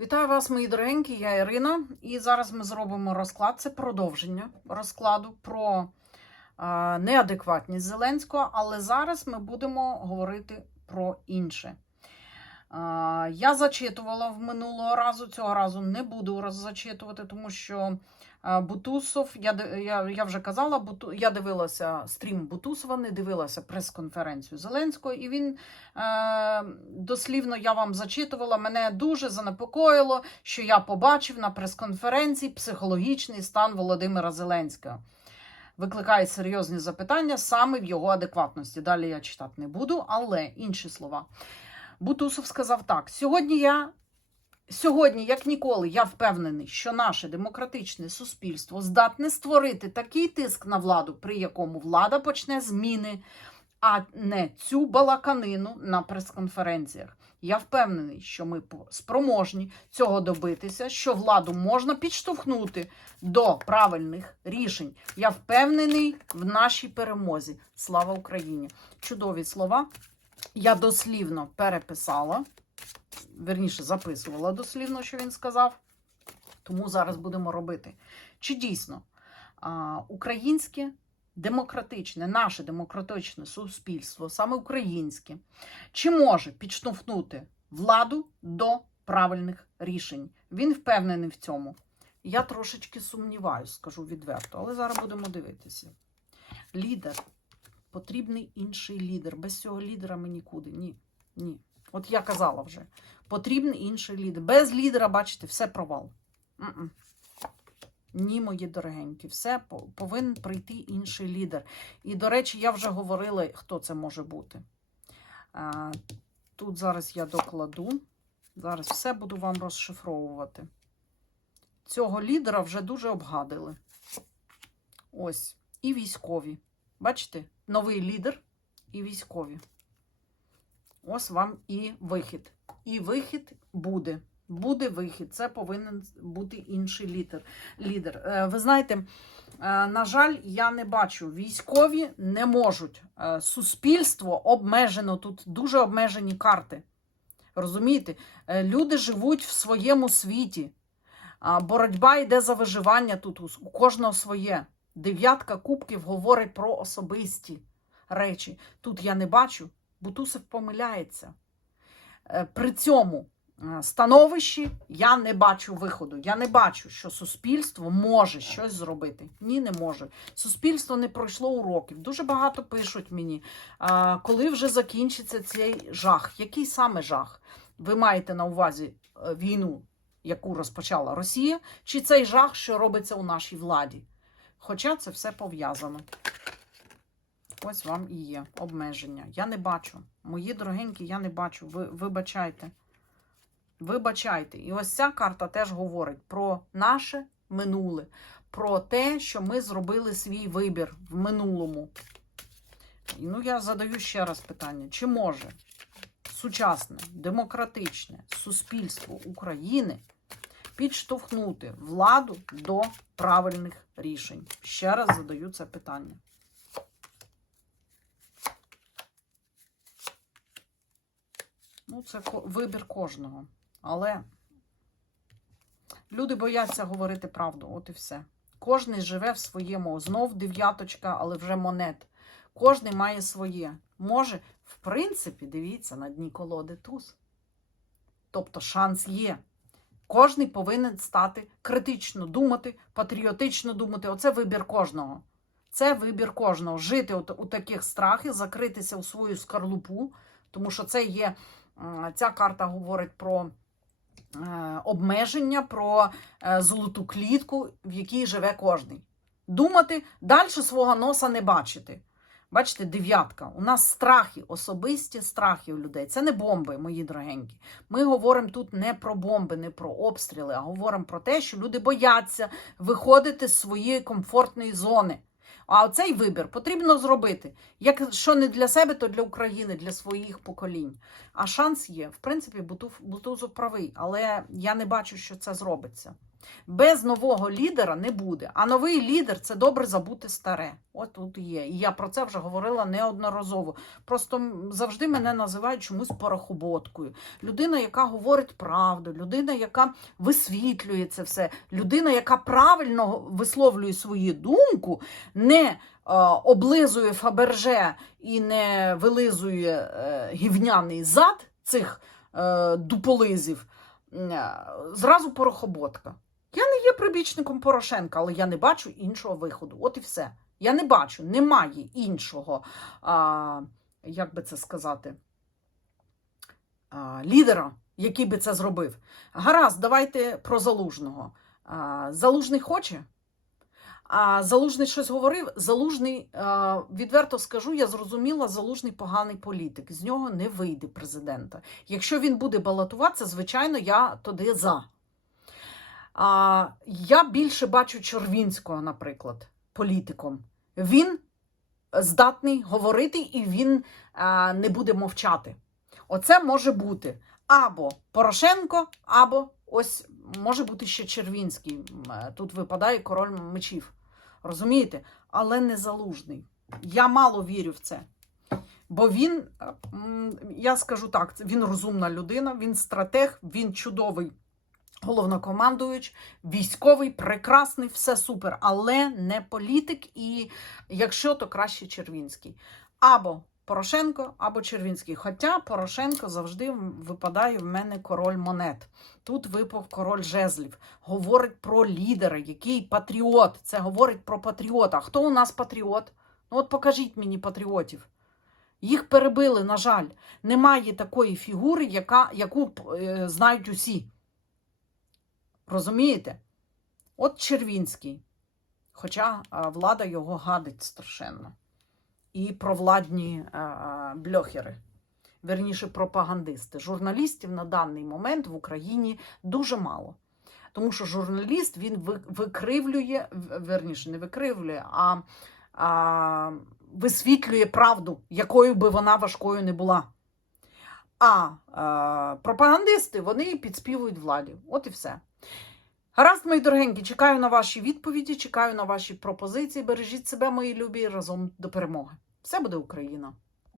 Вітаю вас, мої дорогенькі, я Ірина. І зараз ми зробимо розклад. Це продовження розкладу про неадекватність Зеленського, але зараз ми будемо говорити про інше. Я зачитувала в минулого разу, цього разу не буду роз- зачитувати, тому що Бутусов, я, я, я вже казала, Буту, я дивилася стрім Бутусова, не дивилася прес-конференцію Зеленського, і він е, дослівно я вам зачитувала, мене дуже занепокоїло, що я побачив на прес-конференції психологічний стан Володимира Зеленського. Викликає серйозні запитання саме в його адекватності. Далі я читати не буду, але інші слова. Бутусов сказав так: сьогодні я. Сьогодні, як ніколи, я впевнений, що наше демократичне суспільство здатне створити такий тиск на владу, при якому влада почне зміни, а не цю балаканину на прес-конференціях. Я впевнений, що ми спроможні цього добитися, що владу можна підштовхнути до правильних рішень. Я впевнений в нашій перемозі. Слава Україні! Чудові слова. Я дослівно переписала, верніше записувала дослівно, що він сказав. Тому зараз будемо робити. Чи дійсно українське демократичне, наше демократичне суспільство, саме українське, чи може підштовхнути владу до правильних рішень? Він впевнений в цьому. Я трошечки сумніваюся, скажу відверто, але зараз будемо дивитися. Лідер. Потрібний інший лідер. Без цього лідера ми нікуди. Ні. Ні. От я казала вже. Потрібний інший лідер. Без лідера, бачите, все провал. М-м. Ні, мої дорогенькі, все повинен прийти інший лідер. І, до речі, я вже говорила, хто це може бути. А, тут зараз я докладу. Зараз все буду вам розшифровувати. Цього лідера вже дуже обгадили. Ось. І військові. Бачите? Новий лідер і військові. Ось вам і вихід. І вихід буде. Буде вихід. Це повинен бути інший лідер. лідер. Ви знаєте, е, на жаль, я не бачу. Військові не можуть. Е, Суспільство обмежено. Тут дуже обмежені карти. Розумієте? Е, Люди живуть в своєму світі. Боротьба йде за виживання тут у кожного своє. Дев'ятка кубків говорить про особисті речі. Тут я не бачу. Бутусов помиляється. Е, При цьому е, становищі я не бачу виходу. Я не бачу, що суспільство може щось зробити. Ні, не може. Суспільство не пройшло уроків. Дуже багато пишуть мені, коли вже закінчиться цей жах. Який саме жах? Ви маєте на увазі е, війну, яку розпочала Росія, чи цей жах, що робиться у нашій владі? Хоча це все пов'язано. Ось вам і є обмеження. Я не бачу. Мої дорогенькі, я не бачу. Ви вибачайте. Вибачайте. І ось ця карта теж говорить про наше минуле, про те, що ми зробили свій вибір в минулому. Ну, я задаю ще раз питання: чи може сучасне демократичне суспільство України підштовхнути владу до правильних рішень? Ще раз задаю це питання. Ну, це вибір кожного. Але люди бояться говорити правду, от і все. Кожний живе в своєму. Знов дев'яточка, але вже монет. Кожний має своє. Може, в принципі, дивіться, на дні колоди туз. Тобто шанс є. Кожний повинен стати критично думати, патріотично думати. Оце вибір кожного. Це вибір кожного. Жити от у таких страхах, закритися у свою скорлупу, тому що це є. Ця карта говорить про е, обмеження, про е, золоту клітку, в якій живе кожний. Думати, далі свого носа не бачити. Бачите, дев'ятка. У нас страхи, особисті страхи у людей. Це не бомби, мої дорогенькі. Ми говоримо тут не про бомби, не про обстріли, а говоримо про те, що люди бояться виходити з своєї комфортної зони. А оцей вибір потрібно зробити. Якщо не для себе, то для України, для своїх поколінь. А шанс є. В принципі, Бутузов правий, але я не бачу, що це зробиться. Без нового лідера не буде. А новий лідер це добре забути старе. От тут є. І я про це вже говорила неодноразово. Просто завжди мене називають чомусь порохоботкою. Людина, яка говорить правду, людина, яка висвітлює це все, людина, яка правильно висловлює свою думку, не е, облизує Фаберже і не вилизує е, гівняний зад цих е, дуполизів. Зразу порохоботка. Я не є прибічником Порошенка, але я не бачу іншого виходу. От і все. Я не бачу, немає іншого, а, як би це сказати, а, лідера, який би це зробив. Гаразд, давайте про залужного. А, залужний хоче. А Залужний щось говорив. Залужний, відверто скажу, я зрозуміла, залужний поганий політик. З нього не вийде президента. Якщо він буде балотуватися, звичайно, я туди за. А, я більше бачу Чорвінського, наприклад, політиком. Він здатний говорити і він а, не буде мовчати. Оце може бути або Порошенко, або ось може бути ще Червінський. Е, Тут випадає король мечів. Розумієте? Але не залужний. Я мало вірю в це. Бо він, е, я скажу так, він розумна людина, він стратег, він чудовий головнокомандуюч, військовий, прекрасний, все супер, але не політик, і якщо, то краще Червінський. Або Порошенко, або Червінський. Хоча Порошенко завжди випадає в мене король монет. Тут випав король жезлів. Говорить про лідера, який патріот. Це говорить про патріота. Хто у нас патріот? Ну от покажіть мені патріотів. Їх перебили, на жаль. Немає такої фігури, яка, яку е, знають усі. Розумієте? От Червінський. Хоча а, влада його гадить страшенно. І провладні а, а, бльохери, верніше пропагандисти. Журналістів на даний момент в Україні дуже мало. Тому що журналіст він викривлює, верніше, не викривлює, а, а висвітлює правду, якою би вона важкою не була. А е, пропагандисти вони підспівують владі. От і все. Гаразд, мої дорогенькі, чекаю на ваші відповіді, чекаю на ваші пропозиції. Бережіть себе, мої любі, разом до перемоги. Все буде Україна!